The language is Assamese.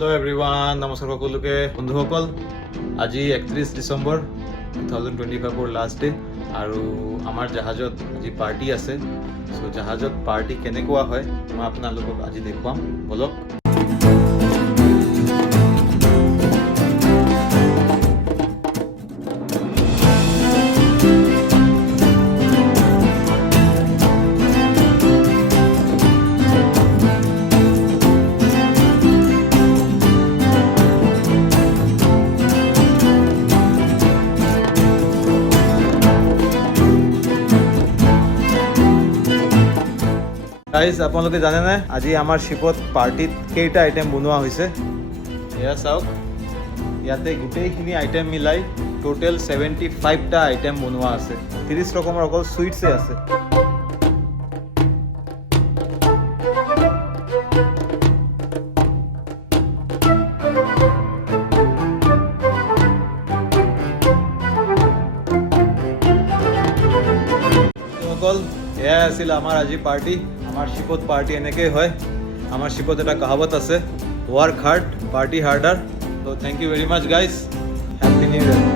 হেল্ল' এভৰিৱান, নমস্কাৰ সকলোকে বন্ধুসকল। আজি 31 ডিচেম্বৰ 2025 লাষ্ট ডে আৰু আমাৰ জাহাজত আজি পাৰ্টি আছে। চ' জাহাজত পাৰ্টি কেনেকুৱা হয় মই আপোনালোকক আজি দেখুৱাম, বলক। গাইজ, আপোনালোকে জানেনে আজি আমাৰ শ্বিপত পাৰ্টিত কেইটা আইটেম বনোৱা হৈছে? এয়া চাওক, ইয়াতে গোটেইখিনি আইটেম মিলাই টোটেল 75টা আইটেম বনোৱা আছে। 30 ৰকমৰ অকল চুইটছে আছে। অকল এয়াই আছিল আমাৰ আজি পাৰ্টি। আমাৰ শ্বিপত পাৰ্টি এনেকেই হয়। আমাৰ শ্বিপত এটা কাহাৱত আছে, ৱৰ্ক হাৰ্ড পাৰ্টি হাৰ্ডাৰ। ত' thank you very much guys, happy new year.